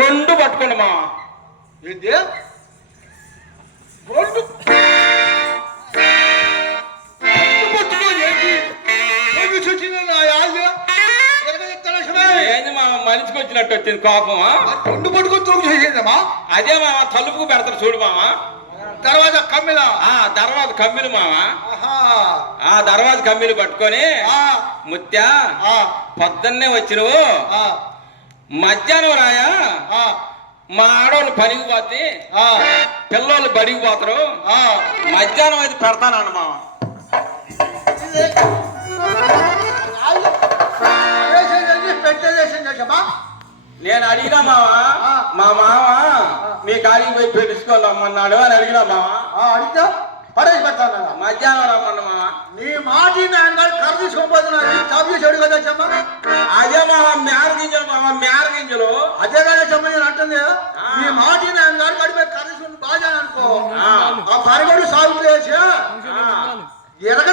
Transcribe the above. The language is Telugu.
రెండు పట్టుకోండి మామ. ఏంటి రెండు ఏంది మామ మనిషికి వచ్చినట్టు వచ్చింది కోపమా? రెండు పట్టుకొని చేసేదమ్మా. అదే మామ తలుపుకు పెడతారు చూడు మామ. తర్వాత కమ్మిలా తర్వాత కమ్మిలు మామ. ఆ తర్వాత కమ్మిలు పట్టుకొని ముత్యా పొద్దున్నే వచ్చినవు మధ్యాహ్నం రాయా మా ఆడవాళ్ళు పనికి పోతే పిల్లలు బడికి పోతారు మధ్యాహ్నం అయితే పెడతానన్న మామ. నేను అడిగినా మామ మా మామ మీ కాడికి పోయి పెట్టుకోవాలమ్మన్నాడు అని అడిగినా మామ. అడిగితే పడేసి పెడతాను మధ్యాహ్నం రమ్మన్న మామ. నీ మాట కర్ర తీసుకోబోతున్నా చాపు చేసి అడుగు కదా చెమ్మ. అదే మామ మేర గింజలు మామ మేర గింజలు. అదే కదా చెమ్మ నేను అంటుంది. నీ మాట కడిపోయి కర్ర తీసుకుని బాగా అనుకో. ఆ పరగడు సాగులు వేసి ఎరగ